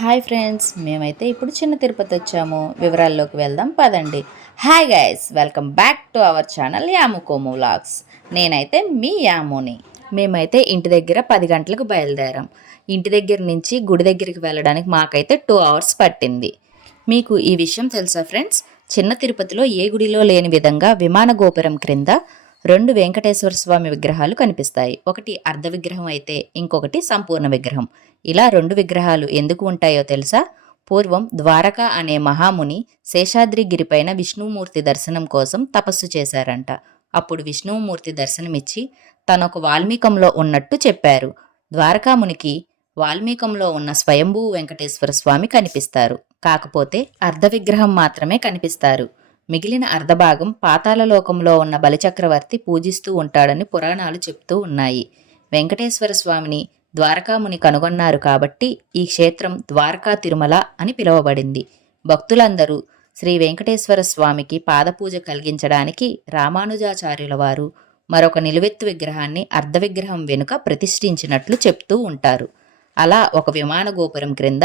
Hi friends, మేమైతే ఇప్పుడు చిన్న తిరుపతి వచ్చాము. వివరాల్లోకి వెళ్దాం పదండి. Hi guys, welcome back to our channel Yamukomu vlogs. నేనైతే మీ యాముని. మేమైతే ఇంటి దగ్గర 10 గంటలకు బయలుదేరాం. ఇంటి దగ్గర నుంచి గుడి దగ్గరికి వెళ్ళడానికి మాకైతే 2 అవర్స్ పట్టింది. మీకు ఈ విషయం తెలుసా ఫ్రెండ్స్? చిన్న తిరుపతిలో ఏ గుడిలో లేని విధంగా విమాన గోపురం క్రింద 2 వెంకటేశ్వర స్వామి విగ్రహాలు కనిపిస్తాయి. ఒకటి అర్ధ విగ్రహం అయితే ఇంకొకటి సంపూర్ణ విగ్రహం. ఇలా 2 విగ్రహాలు ఎందుకు ఉంటాయో తెలుసా? పూర్వం ద్వారక అనే మహాముని శేషాద్రి గిరిపైన విష్ణుమూర్తి దర్శనం కోసం తపస్సు చేశారంట. అప్పుడు విష్ణుమూర్తి దర్శనమిచ్చి తనొక వాల్మీకంలో ఉన్నట్టు చెప్పారు. ద్వారకామునికి వాల్మీకంలో ఉన్న స్వయంభూ వెంకటేశ్వర స్వామి కనిపిస్తారు. కాకపోతే అర్ధ విగ్రహం మాత్రమే కనిపిస్తారు. మిగిలిన అర్ధభాగం పాతాళలోకంలో ఉన్న బలిచక్రవర్తి పూజిస్తూ ఉంటాడని పురాణాలు చెప్తూ ఉన్నాయి. వెంకటేశ్వర స్వామిని ద్వారకాముని కనుగొన్నారు కాబట్టి ఈ క్షేత్రం ద్వారకా తిరుమల అని పిలువబడింది. భక్తులందరూ శ్రీ వెంకటేశ్వర స్వామికి పాదపూజ కలిగించడానికి రామానుజాచార్యుల వారు మరొక నిలువెత్తు విగ్రహాన్ని అర్ధ విగ్రహం వెనుక ప్రతిష్ఠించినట్లు చెప్తూ ఉంటారు. అలా ఒక విమాన గోపురం క్రింద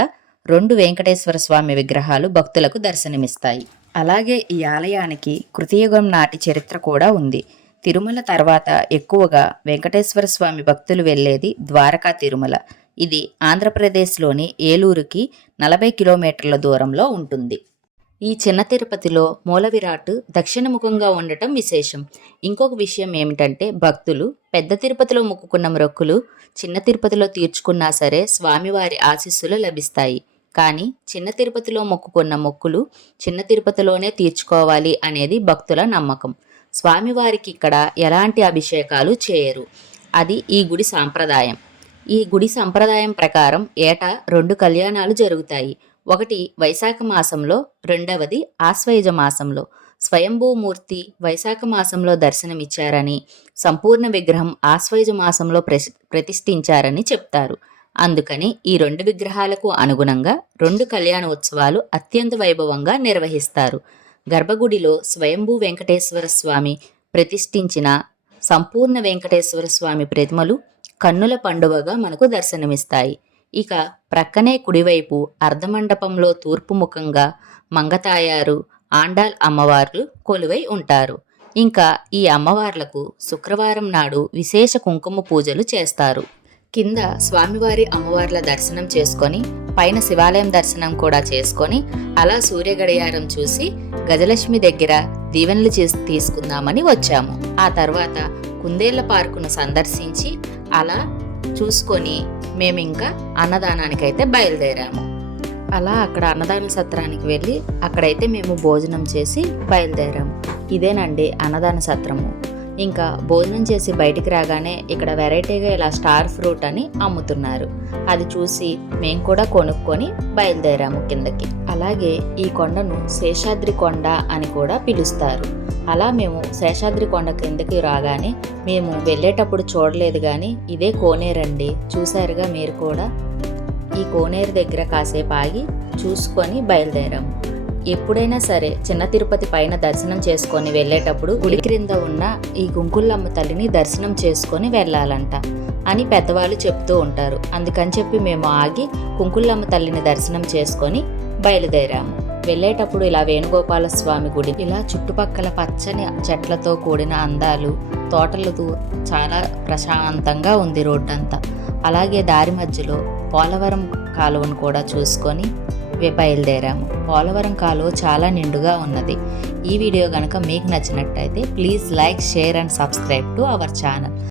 2 వెంకటేశ్వర స్వామి విగ్రహాలు భక్తులకు దర్శనమిస్తాయి. అలాగే ఈ ఆలయానికి కృతయుగం నాటి చరిత్ర కూడా ఉంది. తిరుమల తర్వాత ఎక్కువగా వెంకటేశ్వర స్వామి భక్తులు వెళ్లేది ద్వారకా తిరుమల. ఇది ఆంధ్రప్రదేశ్లోని ఏలూరుకి 40 కిలోమీటర్ల దూరంలో ఉంటుంది. ఈ చిన్న తిరుపతిలో మూల విరాట్ దక్షిణముఖంగా ఉండటం విశేషం. ఇంకొక విషయం ఏమిటంటే భక్తులు పెద్ద తిరుపతిలో మొక్కుకున్న మొక్కులు చిన్న తిరుపతిలో తీర్చుకున్నా సరే స్వామివారి ఆశీస్సులు లభిస్తాయి. కానీ చిన్న తిరుపతిలో మొక్కుకున్న మొక్కులు చిన్న తిరుపతిలోనే తీర్చుకోవాలి అనేది భక్తుల నమ్మకం. స్వామివారికి ఇక్కడ ఎలాంటి అభిషేకాలు చేయరు. అది ఈ గుడి సాంప్రదాయం. ఈ గుడి సంప్రదాయం ప్రకారం ఏటా 2 కళ్యాణాలు జరుగుతాయి. ఒకటి వైశాఖ మాసంలో, రెండవది ఆశ్వయుజ మాసంలో. స్వయంభూమూర్తి వైశాఖ మాసంలో దర్శనమిచ్చారని, సంపూర్ణ విగ్రహం ఆశ్వయుజ మాసంలో ప్రతిష్ఠించారని చెప్తారు. అందుకని ఈ 2 విగ్రహాలకు అనుగుణంగా 2 కళ్యాణ ఉత్సవాలు అత్యంత వైభవంగా నిర్వహిస్తారు. గర్భగుడిలో స్వయంభూ వెంకటేశ్వర స్వామి ప్రతిష్ఠించిన సంపూర్ణ వెంకటేశ్వర స్వామి ప్రతిమలు కన్నుల పండువగా మనకు దర్శనమిస్తాయి. ఇక ప్రక్కనే కుడివైపు అర్ధమండపంలో తూర్పు ముఖంగా మంగతాయారు, ఆండాల్ అమ్మవార్లు కొలువై ఉంటారు. ఇంకా ఈ అమ్మవార్లకు శుక్రవారం నాడు విశేష కుంకుమ పూజలు చేస్తారు. కింద స్వామివారి అమ్మవార్ల దర్శనం చేసుకొని పైన శివాలయం దర్శనం కూడా చేసుకొని అలా సూర్య గడియారం చూసి గజలక్ష్మి దగ్గర దీవెనలు తీసుకుందామని వచ్చాము. ఆ తర్వాత కుందేళ్ల పార్కును సందర్శించి అలా చూసుకొని మేము ఇంకా అన్నదానానికైతే బయలుదేరాము. అలా అక్కడ అన్నదాన సత్రానికి వెళ్ళి అక్కడైతే మేము భోజనం చేసి బయలుదేరాము. ఇదేనండి అన్నదాన సత్రము. ఇంకా భోజనం చేసి బయటికి రాగానే ఇక్కడ వెరైటీగా ఇలా స్టార్ ఫ్రూట్ అని అమ్ముతున్నారు. అది చూసి మేము కూడా కొనుక్కొని బయలుదేరాము కిందకి. అలాగే ఈ కొండను శేషాద్రి కొండ అని కూడా పిలుస్తారు. అలా మేము శేషాద్రి కొండ కిందకి రాగానే మేము వెళ్ళేటప్పుడు చూడలేదు కానీ ఇదే కోనేరండి. చూసారుగా మీరు కూడా. ఈ కోనేరు దగ్గర కాసేపు ఆగి చూసుకొని బయలుదేరాము. ఎప్పుడైనా సరే చిన్న తిరుపతి పైన దర్శనం చేసుకొని వెళ్ళేటప్పుడు గుడి క్రింద ఉన్న ఈ గుంకుళ్ళమ్మ తల్లిని దర్శనం చేసుకొని వెళ్ళాలంట అని పెద్దవాళ్ళు చెప్తూ ఉంటారు. అందుకని చెప్పి మేము ఆగి కుంకుళ్ళమ్మ తల్లిని దర్శనం చేసుకొని బయలుదేరాము. వెళ్ళేటప్పుడు ఇలా వేణుగోపాల స్వామి గుడి, ఇలా చుట్టుపక్కల పచ్చని చెట్లతో కూడిన అందాలు, తోటలతో చాలా ప్రశాంతంగా ఉంది రోడ్డంతా. అలాగే దారి మధ్యలో పోలవరం కాలువను కూడా చూసుకొని బయలుదేరాము. పోలవరం కాలువ చాలా నిండుగా ఉన్నది. ఈ వీడియో కనుక మీకు నచ్చినట్టయితే please like, share and subscribe to our channel.